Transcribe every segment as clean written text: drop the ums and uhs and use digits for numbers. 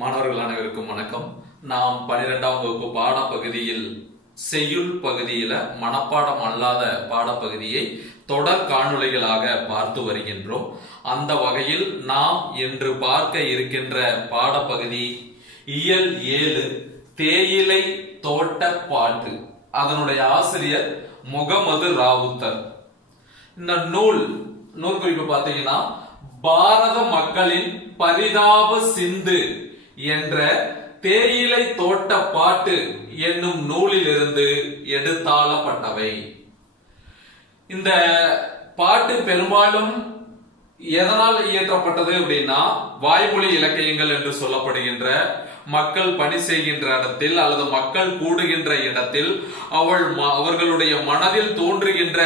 மாணவர்கள் அனைவருக்கும் வணக்கம். நாம் 12ஆம் வகுப்பு பாடப்பகுதியில் செய்யுள் பகுதியில மனப்பாடம் அல்லாத பாடப்பகுதியை தொடர் காணொளிகளாக பார்த்து வருகின்றோம். அந்த வகையில் நாம் இன்று பார்க்க இருக்கின்ற பாடப்பகுதி இயல் 7 தேயிலை தோட்ட பாட்டு. அதனுடைய ஆசிரியர் முகமது ராவுத்தர். இந்த நூல் குறிப்பு பார்த்தீங்கன்னா பாரத மக்களின் பரிதாப சிந்து என்ற தேயிலை தோட்ட பாட்டு என்னும் நூலிலிருந்து எடுத்தாளப்பட்டவை. இந்த பாட்டு பெரும்பாலும் எதனால் இயற்றப்பட்டது அப்படின்னா, வாய்மொழி இலக்கியங்கள் என்று சொல்லப்படுகின்ற மக்கள் பணி செய்கின்ற இடத்தில் அல்லது மக்கள் கூடுகின்ற இடத்தில் அவர்களுடைய மனதில் தோன்றுகின்ற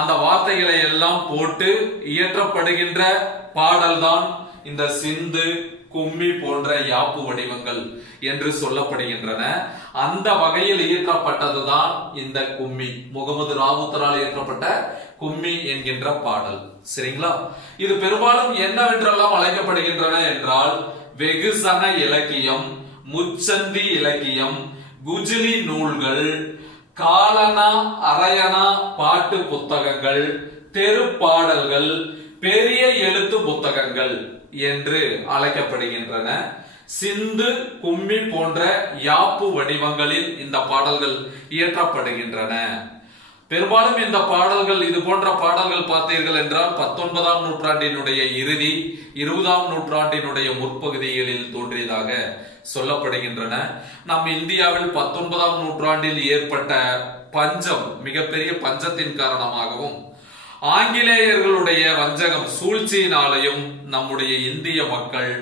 அந்த வார்த்தைகளை எல்லாம் போட்டு இயற்றப்படுகின்ற பாடல்தான் இந்த சிந்து, கும்மி போன்ற யாப்பு வடிவங்கள் என்று சொல்லப்படுகின்றன. அந்த வகையில் இயற்றப்பட்டதுதான் இந்த கும்மி, முகமது ராவுத்தரால் இயற்றப்பட்ட கும்மி என்கின்ற பாடல். சரிங்களா? இது பெரும்பாலும் என்னவென்றெல்லாம் அழைக்கப்படுகின்றன என்றால் வெகுசன இலக்கியம், முச்சந்தி இலக்கியம், குஜிலி நூல்கள், காலனா அரையனா பாட்டு புத்தகங்கள், தெரு பாடல்கள், பெரிய எழுத்து புத்தகங்கள் என்று அழைக்கப்படுகின்றன. சிந்து, கும்மி போன்ற யாப்பு வடிவங்களில் இந்த பாடல்கள் இயற்றப்படுகின்றன. பெரும்பாலும் இந்த பாடல்கள், இது போன்ற பாடல்கள் பார்த்தீர்கள் என்றால் 19ஆம் நூற்றாண்டினுடைய இறுதி, 20ஆம் நூற்றாண்டினுடைய முற்பகுதிகளில் தோன்றியதாக சொல்லப்படுகின்றன. நம் இந்தியாவில் 19ஆம் நூற்றாண்டில் ஏற்பட்ட பஞ்சம், மிகப்பெரிய பஞ்சத்தின் காரணமாகவும் ஆங்கிலேயர்களுடைய வஞ்சகம் சூழ்ச்சியினாலையும் நம்முடைய இந்திய மக்கள்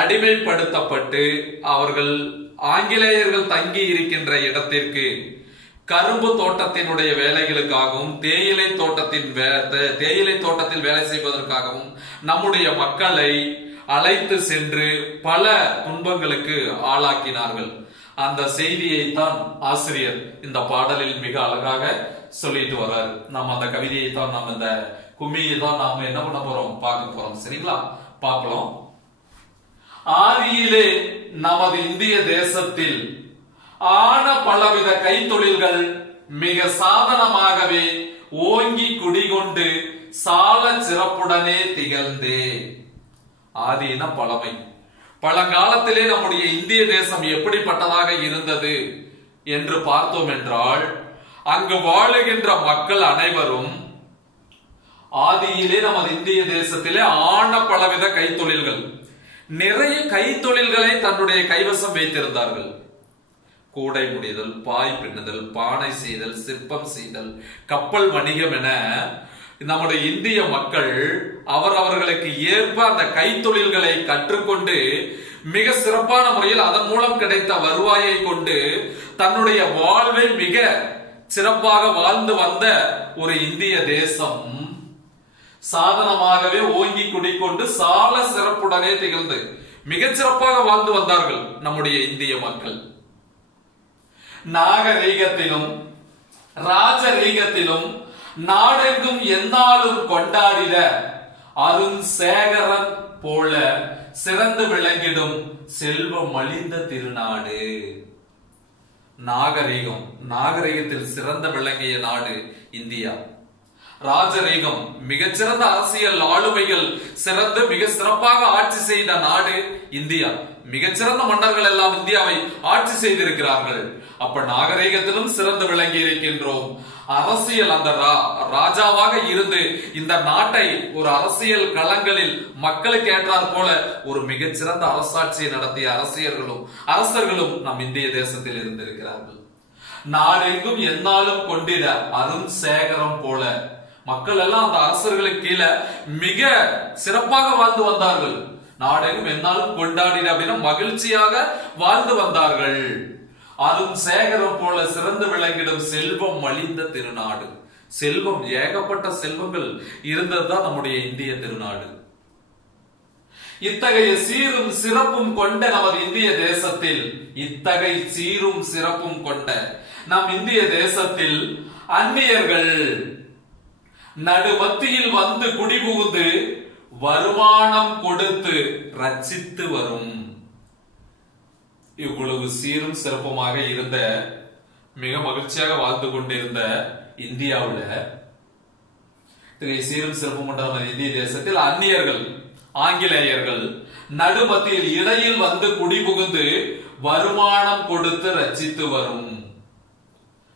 அடிமைப்படுத்தப்பட்டு அவர்கள் ஆங்கிலேயர்கள் தங்கி இருக்கின்ற இடத்திற்கு கரும்பு தோட்டத்தினுடைய வேலைகளுக்காகவும் தேயிலை தோட்டத்தில் வேலை செய்வதற்காகவும் நம்முடைய மக்களை அழைத்து சென்று பல துன்பங்களுக்கு ஆளாக்கினார்கள். அந்த செய்தியை தான் ஆசிரியர் இந்த பாடலில் மிக அழகாக சொல்லிட்டு வர்றாரு. நாம் அந்த கவிதையை தான், நாம் இந்த கும்மியை தான் நாம என்ன பண்ண போறோம், பார்க்க போறோம். சரிங்களா? பார்க்கலாம். ஆதியிலே நமது இந்திய தேசத்தில் ஆன பலவித கைத்தொழில்கள் மிக சாதனமாகவே ஓங்கி குடிகொண்டு சால சிறப்புடனே திகழ்ந்தே. ஆதின பழமை. பழங்காலத்திலே நம்முடைய இந்திய தேசம் எப்படிப்பட்டதாக இருந்தது என்று பார்த்தோம் என்றால், அங்கு வாழுகின்ற மக்கள் அனைவரும் ஆதியிலே நமது இந்திய தேசத்திலே ஆன பலவித கைத்தொழில்கள், நிறைய கைத்தொழில்களை தன்னுடைய கைவசம் வைத்திருந்தார்கள். கூடை முடிதல், பாய் பின்னுதல், பானை செய்தல், சிற்பம் செய்தல், கப்பல் வணிகம் என நம்முடைய இந்திய மக்கள் அவர்களுக்கு ஏற்ப அந்த கைத்தொழில்களை கற்றுக்கொண்டு மிக சிறப்பான முறையில் அதன் மூலம் கிடைத்த வருவாயை கொண்டு தன்னுடைய வாழ்வை மிக சிறப்பாக வாழ்ந்து வந்த ஒரு இந்திய தேசம் சாதனமாகவே ஓங்கி குடிக்கொண்டு சால சிறப்புடனே திகழ்ந்து மிகச் சிறப்பாக வாழ்ந்து வந்தார்கள் நம்முடைய இந்திய மக்கள். நாகரீகத்திலும் ராஜரீகத்திலும் நாடெங்கும் எந்நாளும் கொண்டாடிட அருண்சேகரன் போல சிறந்து விளங்கிடும் செல்வம் மலிந்த திருநாடு. நாகரீகத்தில் சிறந்த விளங்கிய நாடு இந்தியா. ராஜரீகம், மிகச்சிறந்த அரசியல் ஆளுமைகள் சிறந்து மிக சிறப்பாக ஆட்சி செய்த நாடு இந்தியா. மிகச்சிறந்த மன்னர்கள் எல்லாம் இந்தியாவை ஆட்சி செய்திருக்கிறார்கள். அப்ப நாகரீகத்திலும் சிறந்து விளங்கி இருக்கின்றோம். அரசியல், அந்த ராஜாவாக இருந்து இந்த நாட்டை ஒரு அரசியல் களங்களில் மக்களுக்கு ஏற்றார் போல ஒரு மிகச்சிறந்த அரசாட்சியை நடத்திய அரசர்களும் நம் இந்திய தேசத்தில் இருந்திருக்கிறார்கள். நாடெங்கும் எந்நாளும் கொண்டிட அருண்சேகரம் போல மக்கள் எல்லாம் அந்த அரசர்களுக்கு கீழே மிக சிறப்பாக வாழ்ந்து வந்தார்கள். நாடெங்கும் எந்நாளும் கொண்டாடிட அப்படின்னா மகிழ்ச்சியாக வாழ்ந்து வந்தார்கள். அருண்சேகரம் போல சிறந்து விளங்கிடும் செல்வம் மலிந்த திருநாடு. செல்வம், ஏகப்பட்ட செல்வங்கள் இருந்ததுதான் நம்முடைய இந்திய திருநாடு. இத்தகைய சீரும் சிறப்பும் கொண்ட நமது இந்திய தேசத்தில், இத்தகைய சீரும் சிறப்பும் கொண்ட நம் இந்திய தேசத்தில் அந்நியர்கள் நடுமத்தியில் வந்து குடிபுகுந்து வருமானம் கொடுத்து ரட்சித்து வரும். இவ்வளவு சீரும் சிறப்புமாக இருந்த, மிக மகிழ்ச்சியாக வாழ்ந்து கொண்டிருந்த இந்தியாவுல சீரும் சிறப்பும் கொண்ட இந்திய தேசத்தில் அந்நியர்கள், ஆங்கிலேயர்கள் நடுமத்தியில் இடையில் வந்து குடிபுகுந்து வருமானம் கொடுத்து ரட்சித்து வரும்.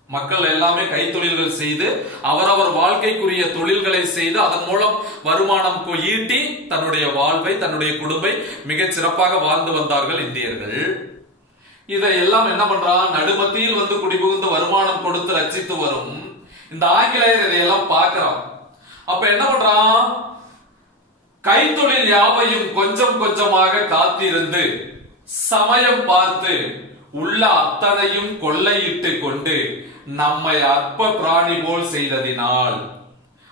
மக்கள் எல்லாமே கைத்தொழில்கள் செய்து அவரவர் வாழ்க்கைக்குரிய தொழில்களை செய்து அதன் மூலம் வருமானம் ஈட்டி தன்னுடைய வாழ்வை, தன்னுடைய குடும்பை மிகச் சிறப்பாக வாழ்ந்து வந்தார்கள் இந்தியர்கள். இதையெல்லாம் என்ன பண்றான், நடுமத்தியில் வந்து குடிபுகுந்து வருமானம் கொடுத்து ரட்சித்து வரும் இந்த ஆங்கிலேயர் இதையெல்லாம் பார்க்கிறான். அப்ப என்ன பண்றான், கைத்தொழில் யாவையும் கொஞ்சம் கொஞ்சமாக காத்திருந்து சமயம் பார்த்து உள்ள அத்தனையும் கொள்ளையிட்டு கொண்டு நம்மை அற்ப பிராணி போல் செய்ததினால்.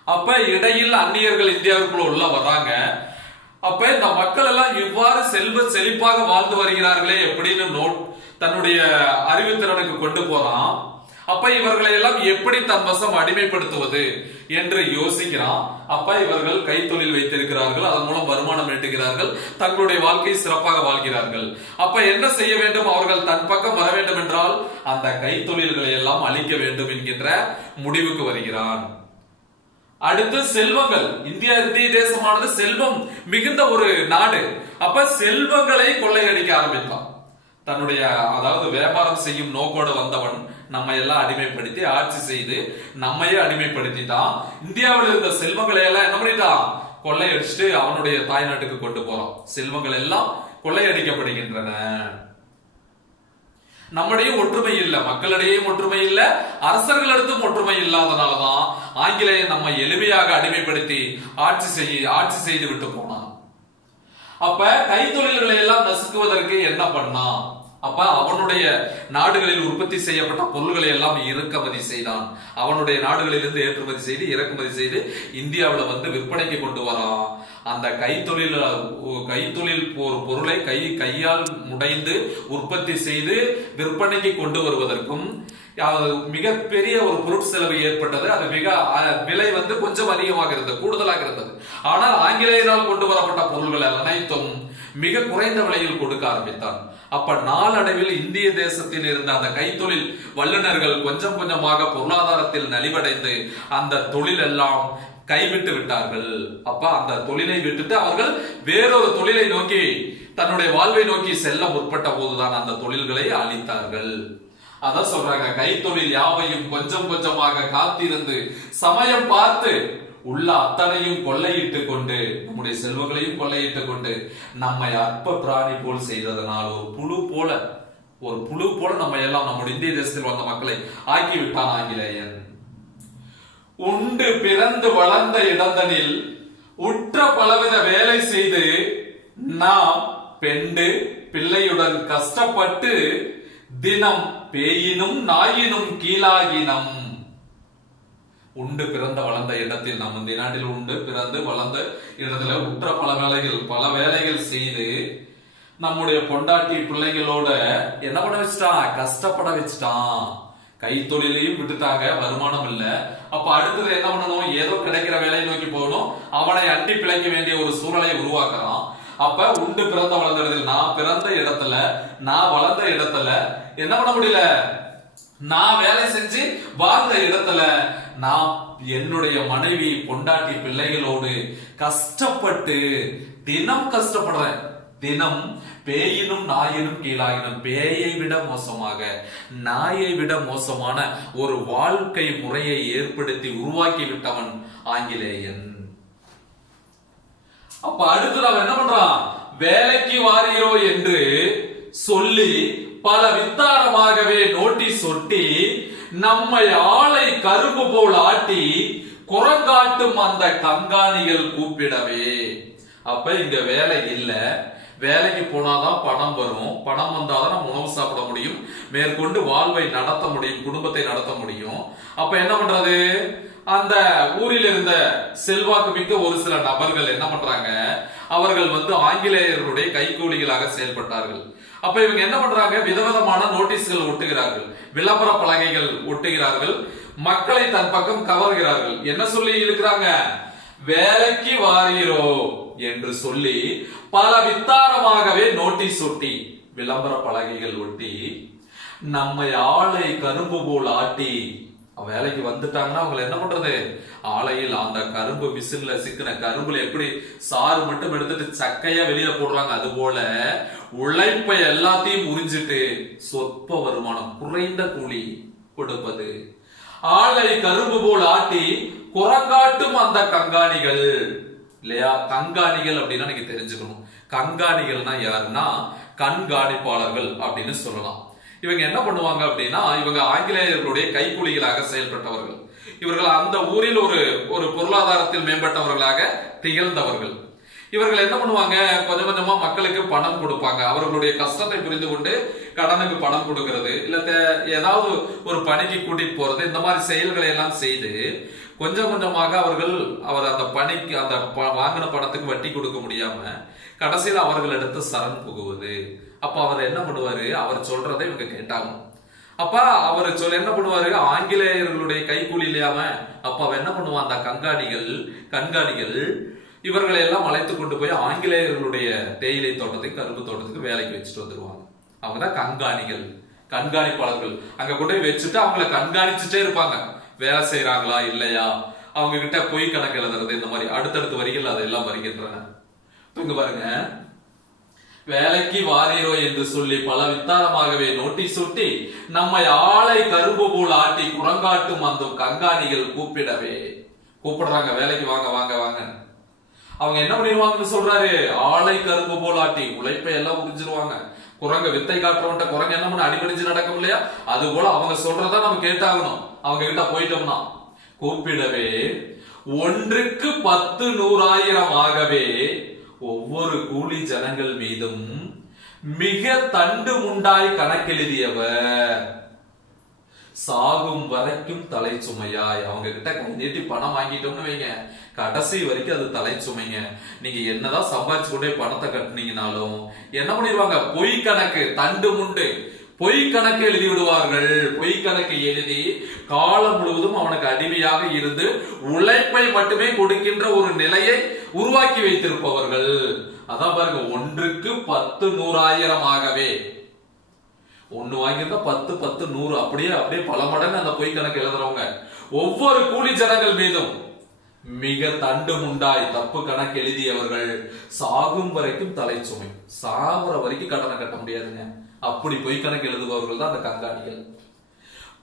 அப்ப இடையில் அந்நியர்கள் இந்தியாவுக்குள்ள உள்ள வர்றாங்க. அப்ப இந்த மக்கள் எல்லாம் இவ்வாறு செல்வ செழிப்பாக வாழ்ந்து வருகிறார்களே எப்படின்னு தன்னுடைய அறிவுத்திறனுக்கு கொண்டு போறான். அப்ப இவர்களை எல்லாம் எப்படி தன் வசம் அடிமைப்படுத்துவது என்று யோசிக்கிறான். அப்ப இவர்கள் கைத்தொழில் வைத்திருக்கிறார்கள், அதன் மூலம் வருமானம் ஈட்டுகிறார்கள், தங்களுடைய வாழ்க்கை சிறப்பாக வாழ்கிறார்கள். அப்ப என்ன செய்ய வேண்டும், அவர்கள் தன் பக்கம் வர வேண்டும் என்றால் அந்த கைத்தொழில்களை எல்லாம் அழிக்க வேண்டும் என்கின்ற முடிவுக்கு வருகிறான். அடுத்து செல்வங்கள். இந்திய தேசமானது செல்வம் மிகுந்த ஒரு நாடு. அப்ப செல்வங்களை கொள்ளையடிக்க ஆரம்பித்தான். தன்னுடைய அதாவது வியாபாரம் செய்யும் நோக்கோடு வந்தவன் நம்ம எல்லாம் அடிமைப்படுத்தி ஆட்சி செய்து நம்மையே அடிமைப்படுத்திட்டான். இந்தியாவில் இருந்த செல்வங்களை எல்லாம் என்ன பண்ணிட்டான், கொள்ளையடிச்சுட்டு அவனுடைய தாய்நாட்டுக்கு கொண்டு போறான். செல்வங்கள் எல்லாம் கொள்ளையடிக்கப்படுகின்றன. நம்முடைய ஒற்றுமை இல்ல, மக்களிடையே ஒற்றுமை இல்ல, அரசர்களிடத்தும் ஒற்றுமை இல்லாதனாலதான் ஆங்கிலேயன் நம்ம எளிமையாக அடிமைப்படுத்தி ஆட்சி செய்து விட்டு போனான். அப்ப கைத்தொழில்களை எல்லாம் நசுக்குவதற்கு என்ன பண்ணான், அப்ப அவனுடைய நாடுகளில் உற்பத்தி செய்யப்பட்ட பொருள்களை எல்லாம் இறக்குமதி செய்தான். அவனுடைய நாடுகளிலிருந்து ஏற்றுமதி செய்து இறக்குமதி செய்து இந்தியாவில் வந்து விற்பனைக்கு கொண்டு வரான். அந்த கைத்தொழில் பொருளை கையால் முடைந்து உற்பத்தி செய்து விற்பனைக்கு கொண்டு வருவதற்கும் மிகப்பெரிய ஒரு பொருட்செலவு ஏற்பட்டது. அது விலை வந்து கொஞ்சம் அதிகமாக இருந்தது, கூடுதலாக இருந்தது. ஆனால் ஆங்கிலேயரால் கொண்டு வரப்பட்ட பொருள்கள் அனைத்தும் மிக குறைந்த விலையில் கொடுக்க ஆரம்பித்தான். அப்ப நாளடைவில் இந்திய தேசத்தில் இருந்த அந்த கைத்தொழில் வல்லுநர்கள் கொஞ்சம் கொஞ்சமாக பொருளாதாரத்தில் நலிவடைந்து அந்த தொழில் எல்லாம் கைவிட்டு விட்டார்கள். அப்ப அந்த தொழிலை விட்டுட்டு அவர்கள் வேறொரு தொழிலை நோக்கி, தன்னுடைய வாழ்வை நோக்கி செல்ல முற்பட்ட போதுதான் அந்த தொழில்களை அழித்தார்கள். அதான் சொல்றாங்க, கைத்தொழில் யாவையும் கொஞ்சம் கொஞ்சமாக காத்திருந்து சமயம் பார்த்து உள்ள அத்தனையும் கொள்ளையிட்டு கொண்டு, நம்முடைய செல்வங்களையும் கொள்ளையிட்டு கொண்டு நம்மை அற்ப பிராணி போல் செய்ததனால் ஒரு புழு போல நம்ம எல்லாம் நம்முடைய இந்திய தேசத்தில் வந்த மக்களை ஆக்கிவிட்டான் ஆங்கிலேயன். உண்டு பிறந்து வளர்ந்த இடந்தனில் உற்ற பலவித வேலை செய்து நாம் பெண்டு பிள்ளையுடன் கஷ்டப்பட்டு தினம் பேயினும் நாயினும் கீழாகினம். உண்டு பிறந்த வளர்ந்த இடத்தில், நம்ம இந்த நாட்டில் உண்டு பிறந்து வளர்ந்த இடத்துல உற்ற பல வேலைகள் செய்து நம்முடைய பொண்டாட்டி பிள்ளைங்களோட என்ன பண்ண வச்சுட்டான், கஷ்டப்பட வச்சுட்டான். கைத்தொழிலையும் விட்டுட்டாங்க, வருமானம் இல்ல. அப்ப அடுத்தது என்ன பண்ணணும், ஏதோ கிடைக்கிற வேலையை நோக்கி போகணும், அவனை அண்டி பிழைக்க வேண்டிய ஒரு சூழலை உருவாக்குறான். அப்ப உண்டு பிறந்த வளர்ந்த இடத்தில், நான் பிறந்த இடத்துல, நான் வளர்ந்த இடத்துல என்ன பண்ண முடியல, நான் வேலை செஞ்சு வாழ்ந்த இடத்துல நான் என்னுடைய மனைவி பொண்டாட்டி பிள்ளைகளோடு கஷ்டப்பட்டு தினம் கஷ்டப்படுறேன். தினம் பேயினும் நாயினும் கீழாயினும், பேயை விட மோசமாக, நாயை விட மோசமான ஒரு வாழ்க்கை முறையை ஏற்படுத்தி உருவாக்கி விட்டவன் ஆங்கிலேயன். அப்ப அடுத்து அவன் என்ன பண்றான், வேலைக்கு வாரீரோ என்று சொல்லி பல வித்தாரமாகவே நோட்டீஸ் ஒட்டி நம்மை ஆளை கரும்பு போல் ஆட்டி குரங்காட்டும் அந்த கண்காணிகள் கூப்பிடவே. அப்ப இங்க வேலை இல்ல, வேலைக்கு போனாதான் பணம் வரும், பணம் வந்தாதான் நம்ம உணவு சாப்பிட முடியும், மேற்கொண்டு வாழ்வை நடத்த முடியும், குடும்பத்தை நடத்த முடியும். அப்ப என்ன பண்றது, அந்த ஊரில் இருந்த செல்வாக்கு மிக்க ஒரு சில நபர்கள் என்ன பண்றாங்க, அவர்கள் வந்து ஆங்கிலேயர்களுடைய கைக்கூலிகளாக செயல்பட்டார்கள். அப்ப இவங்க என்ன பண்றாங்க, விதவிதமான நோட்டீஸ்கள் ஒட்டுகிறார்கள், விளம்பர பலகைகள் ஒட்டுகிறார்கள், மக்களை தன் பக்கம் கவர்கிறார்கள். என்ன சொல்லி இருக்கிறாங்க, வேலைக்கு வாரீரோ என்று சொல்லி பல வித்தாரமாகவே நோட்டீஸ் ஒட்டி, விளம்பர பலகைகள் ஒட்டி நம்மை ஆளை கரும்பு போல் ஆட்டி வேலைக்கு வந்துட்டாங்கன்னா அவங்களை என்ன பண்றது, ஆலையில் அந்த கரும்பு மிஷின்ல சிக்கின கரும்புல எப்படி சாறு மட்டும் எடுத்துட்டு சக்கையா வெளியில போடுறாங்க, அது போல உழைப்பை எல்லாத்தையும் உறிஞ்சிட்டு சொற்ப வருமானம் குறைந்த கூலி கொடுப்பது. ஆளை கரும்பு போல் ஆட்டி குரங்காட்டும் அந்த கங்காணிகள் இல்லையா. கண்காணிகள் அப்படின்னா நீங்க தெரிஞ்சுக்கணும், கண்காணிகள்னா யாருன்னா கண்காணிப்பாளர்கள் அப்படின்னு சொல்லலாம். இவங்க என்ன பண்ணுவாங்க அப்படின்னா, இவங்க ஆங்கிலேயர்களுடைய கைக்கூலிகளாக செயல்பட்டவர்கள். இவர்கள் அந்த ஊரில் ஒரு பொருளாதாரத்தில் மேம்பட்டவர்களாக திகழ்ந்தவர்கள். இவர்கள் என்ன பண்ணுவாங்க, கொஞ்சம் கொஞ்சமா மக்களுக்கு பணம் கொடுப்பாங்க. அவர்களுடைய கஷ்டத்தை புரிந்து கொண்டு கடனுக்கு பணம் கொடுக்கிறது, இல்ல ஏதாவது ஒரு பணிக்கு கூட்டிட்டு போறது, இந்த மாதிரி செயல்களை எல்லாம் செய்து கொஞ்சம் கொஞ்சமாக அவர் அந்த பணிக்கு அந்த வாங்கின பணத்துக்கு வட்டி கொடுக்க முடியாம கடைசியில் அவர்கள் எடுத்து சரண் புகுவது. அப்ப அவர் என்ன பண்ணுவாரு, அவர் சொல்றதை இவங்க கேட்டாங்க. அப்ப அவர் என்ன பண்ணுவாரு, ஆங்கிலேயர்களுடைய கைக்கூலி இல்லையாம, அப்ப அவ என்ன பண்ணுவான், அந்த கண்காணிகள் இவர்களை எல்லாம் அழைத்து கொண்டு போய் ஆங்கிலேயர்களுடைய தேயிலை தோட்டத்துக்கு கரும்பு தோட்டத்துக்கு வேலைக்கு வச்சுட்டு வந்துருவாங்க. அவங்கதான் கண்காணிகள், கண்காணிப்பாளர்கள். அங்க கொண்டு போய் வச்சுட்டு அவங்களை கண்காணிச்சுட்டே இருப்பாங்க, வேலை செய்யறாங்களா இல்லையா, அவங்க கிட்ட பொய் கணக்கு எழுதுறது, இந்த மாதிரி அடுத்தடுத்த வரிகள் அதெல்லாம் வருகின்றன. இங்க பாருங்க, வேலைக்கு வாரீரோ என்று சொல்லி பல வித்தாரமாகவே நோட்டீஸ் ஒட்டி நம்மை ஆளை கரும்பு போல் ஆட்டி குரங்காட்டும் அந்த கண்காணிகள் கூப்பிடுறாங்க, வேலைக்கு வாங்க வாங்க வாங்க. அவங்க என்ன பண்ணிடுவாங்கன்னு சொல்றாரு, ஆளை கரும்பு போல் ஆட்டி உழைப்பை எல்லாம் உறிஞ்சிருவாங்க. குரங்க வித்தை காட்டுறவன்ட்ட குரங்கு என்ன பண்ண அடிபடிஞ்சு நடக்கும் இல்லையா, அது போல அவங்க சொல்றதா நம்ம கேட்டாகணும். அவங்க கிட்ட போயிட்டோம்னா கூப்பிடவே ஒன்றுக்கு 10 100,000 ஆகவே ஒவ்வொரு கூலி ஜனங்கள் மீதும் மிக தண்டு முண்டாய் கணக்கெழுதியவர் சாகும் வரைக்கும் தலை சுமையாய். அவங்க கிட்ட நீட்டி பணம் வாங்கிட்டோம்னு வைங்க, கடைசி வரைக்கும் அது தலை சுமைங்க. நீங்க என்னதான் சம்பாதிச்சு கொண்டே பணத்தை கட்டினீங்கனாலும் என்ன பண்ணிடுவாங்க, பொய் கணக்கு, தண்டு முண்டு பொய் கணக்கு எழுதி விடுவார்கள். பொய் கணக்கு எழுதி காலம் முழுவதும் அவனுக்கு அடிமையாக இருந்து உழைப்பை மட்டுமே கொடுக்கின்ற ஒரு நிலையை உருவாக்கி வைத்திருப்பவர்கள். அதான் பாருங்க, ஒன்றுக்கு 10 100,000 ஆகவே. ஒண்ணு வாங்கியிருந்தா 10 10 100 அப்படியே பல மடங்கு அந்த பொய் கணக்கு எழுதுறவங்க ஒவ்வொரு கூலி ஜனங்கள் மீதும் மிக தண்டு முண்டாய் தப்பு கணக்கு எழுதியவர்கள் சாகும் வரைக்கும் தலை சுமை. சாகுற வரைக்கும் கடனை கட்ட முடியாதுங்க, அப்படி பொய் கணக்கு எழுதுபவர்கள் தான் அந்த கண்காணிகள்.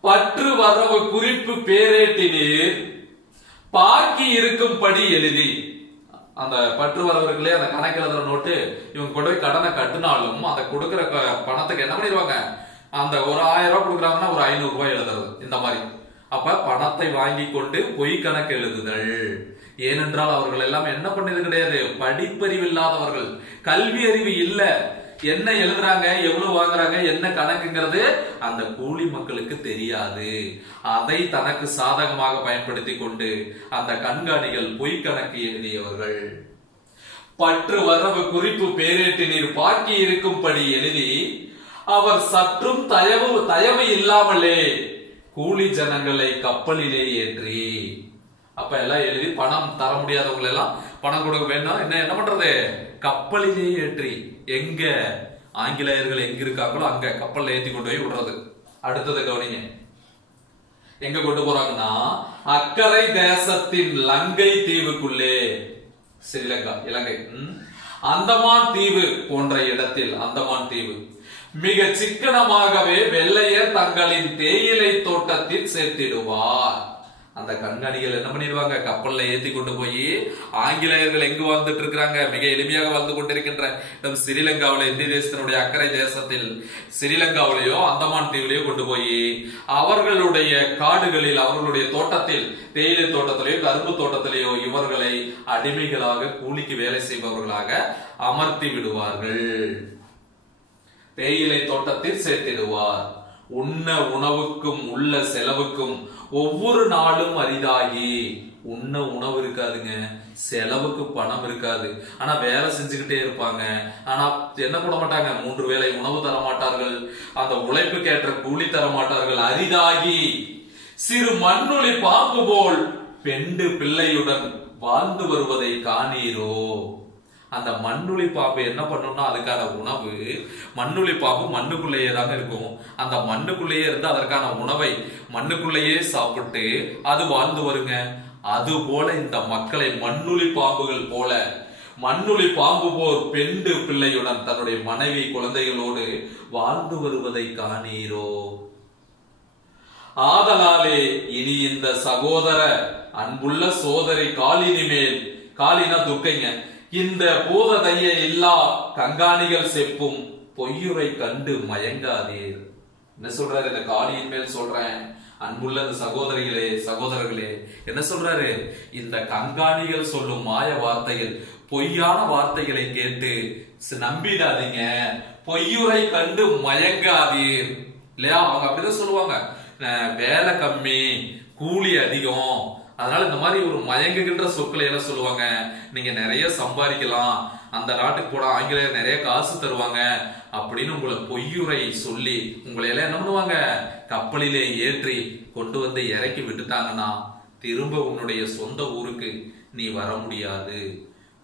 பற்று வரவு குறிப்பு பேரேட்டினீர் பாக்கி இருக்கும்படி எழுதி. அந்த பற்று வரவர்களே அந்த கணக்கு எழுதுற நோட்டு இவங்க கொண்டு போய் கடனை கட்டினாலும் அந்த கொடுக்கிற பணத்துக்கு என்ன பண்ணிடுவாங்க, அந்த ஒரு 1000 ரூபாய் கொடுக்குறாங்கன்னா ஒரு 500 ரூபாய் எழுதுறது, இந்த மாதிரி. அப்ப பணத்தை வாங்கி கொண்டு பொய் கணக்கு எழுதுதல். ஏனென்றால் அவர்கள் எல்லாம் என்ன பண்ணது கிடையாது, படிப்பறிவு இல்லாதவர்கள், கல்வி அறிவு இல்ல. என்ன எழுதுறாங்க, எவ்வளவு வாங்குறாங்க, என்ன கணக்குங்கிறது அந்த கூலி மக்களுக்கு தெரியாது. அதை தனக்கு சாதகமாக பயன்படுத்தி கொண்டு அந்த கண்காணிகள் பொய் கணக்கு எழுதியவர்கள். பற்று வரவு குறிப்பு பேரேட்டினீர் பாக்கி இருக்கும்படி எழுதி அவர் சற்றும் தயவு இல்லாமலே கூலி ஜனங்களை கப்பலிலே ஏற்றி. அப்ப எல்லாம் எழுதி பணம் தர முடியாதவங்க எல்லாம் பணம் கொடுக்க வேண்டாம், என்ன பண்றது, கப்பலிலே ஏற்றி. எங்க ஆங்கிலேயர்கள் எங்க இருக்காங்களோ அங்க கப்பல்ல ஏற்றி கொண்டு போய் விடுறது. அடுத்தது கவனிங்க, எங்க கொண்டு போறாங்கன்னா அக்கரை தேசத்தின் லங்கை தீவுக்குள்ளே, ஸ்ரீலங்கா இலங்கை அந்தமான் தீவு போன்ற இடத்தில், அந்தமான் தீவு மிக சிக்கனமாகவே வெள்ளையர் தங்களின் தேயிலை தோட்டத்தில் சேர்த்திடுவார். அந்த கண்காணிகள் என்ன பண்ணிடுவாங்க, கப்பல்ல ஏத்தி கொண்டு போய் ஆங்கிலேயர்கள் எங்கு வாழ்ந்துட்டு இருக்கிறாங்க, மிக எளிமையாக வாழ்ந்து கொண்டிருக்கின்ற ஸ்ரீலங்காவில, இந்திய தேசத்தினுடைய அக்கறை தேசத்தில் ஸ்ரீலங்காவிலேயோ அந்தமான் தீவிலேயோ கொண்டு போய் அவர்களுடைய காடுகளில், அவர்களுடைய தோட்டத்தில், தேயிலை தோட்டத்திலேயோ கரும்பு தோட்டத்திலேயோ இவர்களை அடிமைகளாக கூலிக்கு வேலை செய்பவர்களாக அமர்த்தி விடுவார்கள். தேயிலை தோட்டத்தில் சேர்த்திடுவார். உண்ண உணவுக்கும் உள்ள செலவுக்கும் ஒவ்வொரு நாளும் அரிதாகி. உண்ண உணவு இருக்காதுங்க, செலவுக்கு பணம் இருக்காது, ஆனா வேலை செஞ்சுக்கிட்டே இருப்பாங்க. ஆனா என்ன பண்ண மாட்டாங்க, 3 வேளை உணவு தர மாட்டார்கள், அந்த உழைப்புக்கு ஏற்ற கூலி தர மாட்டார்கள். அரிதாகி சிறு மண்ணுளி பாம்பு போல் பெண்டு பிள்ளையுடன் வாழ்ந்து வருவதை காணீரோ. அந்த மண்ணுளி பாம்பு என்ன பண்ணும்னா அதுக்கான உணவு, மண்ணுளி பாம்பு மண்ணுக்குள்ளேயே தாங்க இருக்கும். அந்த மண்ணுக்குள்ளேயே இருந்து அதற்கான உணவை மண்ணுக்குள்ளேயே சாப்பிட்டு அது வாழ்ந்து வருங்க. அது போல இந்த மக்களை மண்ணுளி பாம்புகள் போல, மண்ணுளி பாம்பு போர் பெண்டு பிள்ளையுடன் தன்னுடைய மனைவி குழந்தைகளோடு வாழ்ந்து வருவதை காணீரோ? ஆதலாலே இனி இந்த சகோதர அன்புள்ள சோதரி காலினி மேல், காலினா துர்க்கைங்க, இந்த போததைய இல்லா கங்காணிகள் செப்பும் பொய்யுரை கண்டு மயங்காதீர். என்ன சொல்றாரு இந்த காளியின் மேல் சொல்றேன், அன்புள்ள சகோதரிகளே சகோதரர்களே, என்ன சொல்றாரு? இந்த கங்காணிகள் சொல்லும் மாய வார்த்தைகள், பொய்யான வார்த்தைகளை கேட்டு நம்பிடாதீங்க, பொய்யுரை கண்டு மயங்காதீர். இல்லையா? அவங்க அப்படிதான் சொல்லுவாங்க, வேலை கம்மி, கூலி அதிகம், அதனால இந்த மாதிரி ஒரு மயங்குகின்ற சொற்களை எல்லாம் சொல்லுவாங்க. நீங்க நிறைய சம்பாதிக்கலாம், அந்த நாட்டுக்கு போனா ஆங்கிலேயர் நிறைய காசு தருவாங்க அப்படின்னு உங்களை பொய்யுரை சொல்லி உங்களை எல்லாம் என்ன பண்ணுவாங்க, கப்பலிலே ஏற்றி கொண்டு வந்து இறக்கி விட்டுட்டாங்கன்னா திரும்ப உன்னுடைய சொந்த ஊருக்கு நீ வர முடியாது.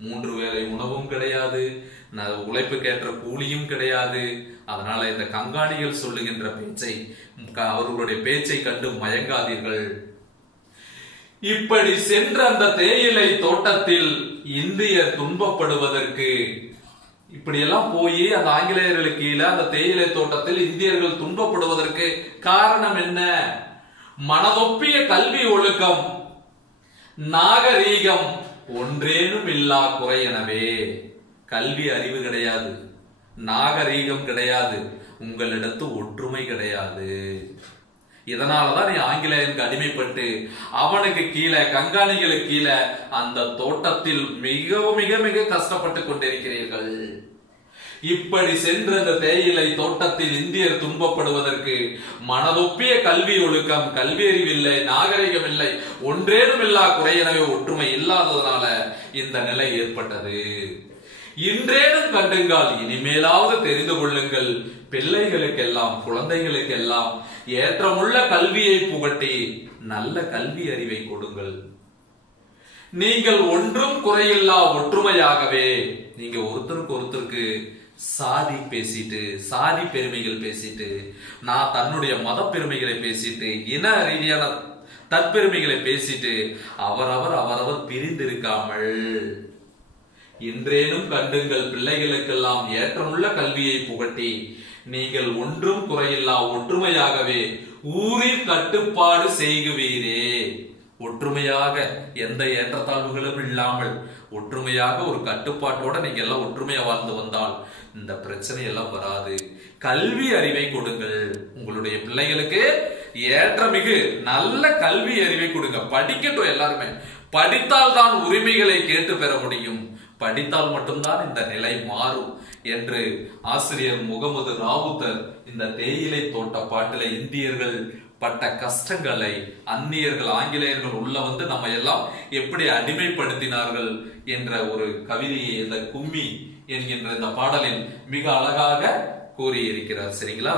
3 வேளை உணவும் கிடையாது, உழைப்புக்கேற்ற கூலியும் கிடையாது. அதனால இந்த கங்காணிகள் சொல்லுகின்ற பேச்சை, அவர்களுடைய பேச்சை கண்டு மயங்காதீர்கள். இப்படி சென்ற அந்த தேயிலை தோட்டத்தில் இந்தியர் துன்பப்படுவதற்கு, இப்படியெல்லாம் போய் அந்த ஆங்கிலேயர்களுக்கு கீழே அந்த தேயிலை தோட்டத்தில் இந்தியர்கள் துன்பப்படுவதற்கு காரணம் என்ன? மனதொப்பிய கல்வி ஒழுக்கம், நாகரீகம் ஒன்றேனும் இல்லா குறை. எனவே கல்வி அறிவு கிடையாது, நாகரீகம் கிடையாது, உங்களிடத்து ஒற்றுமை கிடையாது. இதனாலதான் நீ ஆங்கிலேயனுக்கு அடிமைப்பட்டு அவனுக்கு கீழே, கங்காணிகளுக்கு கீழே அந்த தோட்டத்தில் மிக மிக மிக கஷ்டப்பட்டு கொண்டிருக்கிறீர்கள். இப்படி சென்ற அந்த தேயிலை தோட்டத்தில் இந்தியர் துன்பப்படுவதற்கு மனதொப்பிய கல்வி ஒழுக்கம், கல்வி அறிவில்லை, நாகரிகம் இல்லை, ஒன்றேனும் இல்லா குறை. எனவே ஒற்றுமை இல்லாததனால இந்த நிலை ஏற்பட்டது. இன்றேனும் கண்டுங்கால், இனிமேலாவது தெரிந்து கொள்ளுங்கள், பிள்ளைகளுக்கெல்லாம் குழந்தைகளுக்கெல்லாம் ஏற்றமுள்ள கல்வியை புகட்டி நல்ல கல்வி அறிவை கொடுங்கள். நீங்கள் ஒன்றும் குறையில்லா ஒற்றுமையாகவே, நீங்க ஒருத்தருக்கு ஒருத்தருக்கு சாதி பேசிட்டு, சாதி பெருமைகள் பேசிட்டு, நான் தன்னுடைய மத பெருமைகளை பேசிட்டு, இன ரீதியான தற்பெருமைகளை பேசிட்டு அவரவர் பிரிந்திருக்காமல் இன்றேனும் கண்டுங்கள், பிள்ளைகளுக்கெல்லாம் ஏற்றமுள்ள கல்வியை புகட்டி நீங்கள் ஒன்றும் குறையில்லா ஒற்றுமையாகவே ஊரில் கட்டுப்பாடு செய்குவீரே. ஒற்றுமையாக, எந்த ஏற்றத்தாழ்வுகளும் இல்லாமல் ஒற்றுமையாக ஒரு கட்டுப்பாட்டோட நீங்க எல்லாம் ஒற்றுமையா வாழ்ந்து வந்தால் இந்த பிரச்சனை எல்லாம் வராது. கல்வி அறிவை கொடுங்கள், உங்களுடைய பிள்ளைகளுக்கு ஏற்ற மிகு நல்ல கல்வி அறிவை கொடுங்க. படிக்கட்டும், எல்லாருமே படித்தால் தான் உரிமைகளை கேட்டு பெற முடியும், படித்தால் மட்டும்தான் இந்த நிலை மாறும் என்று ஆசிரியர் முகமது ராவுத்தர் இந்த தேயிலை தோட்ட பாட்டில இந்தியர்கள் பட்ட கஷ்டங்களை, அந்நியர்கள், ஆங்கிலேயர்கள் உள்ள வந்து நம்ம எல்லாம் எப்படி அடிமைப்படுத்தினார்கள் என்ற ஒரு கவிதையை இந்த கும்மி என்கின்ற இந்த பாடலில் மிக அழகாக கூறியிருக்கிறார். சரிங்களா?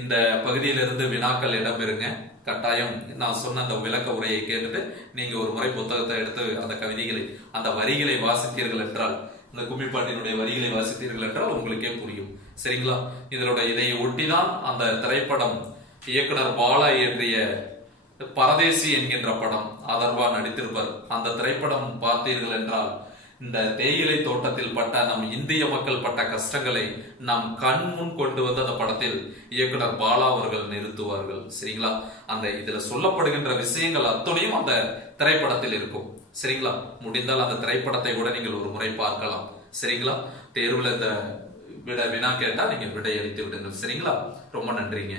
இந்த பகுதியிலிருந்து வினாக்கள் இடம்பெறுங்க. கட்டாயம் நான் சொன்ன அந்த விளக்க உரையை கேட்டுட்டு நீங்க ஒரு முறை புத்தகத்தை எடுத்து அந்த கவிதைகளை, அந்த வரிகளை வாசித்தீர்கள் என்றால், இந்த கும்மிப்பாட்டினுடைய வரிகளை வாசித்தீர்கள் என்றால் உங்களுக்கே புரியும். சரிங்களா? இதை ஒட்டிதான் அந்த திரைப்படம் இயக்குனர் பாலா இயற்றிய பரதேசி என்கின்ற படம் அதர்வா நடித்திருப்பார். அந்த திரைப்படம் பார்த்தீர்கள் என்றால் இந்த தேயிலை தோட்டத்தில் பட்ட நம் இந்திய மக்கள் பட்ட கஷ்டங்களை நாம் கண் முன் கொண்டு வந்து அந்த படத்தில் இயக்குனர் பாலா அவர்கள் நிறுத்துவார்கள். சரிங்களா? அந்த இதுல சொல்லப்படுகின்ற விஷயங்கள் அத்தனையும் அந்த திரைப்படத்தில் இருக்கும். சரிங்களா? முடிந்தால் அந்த திரைப்படத்தை கூட நீங்கள் ஒரு முறை பார்க்கலாம். சரிங்களா? தேர்வுல இந்த வினா கேட்டா நீங்க விடை அளித்து விடுங்கள். சரிங்களா? ரொம்ப நன்றிங்க.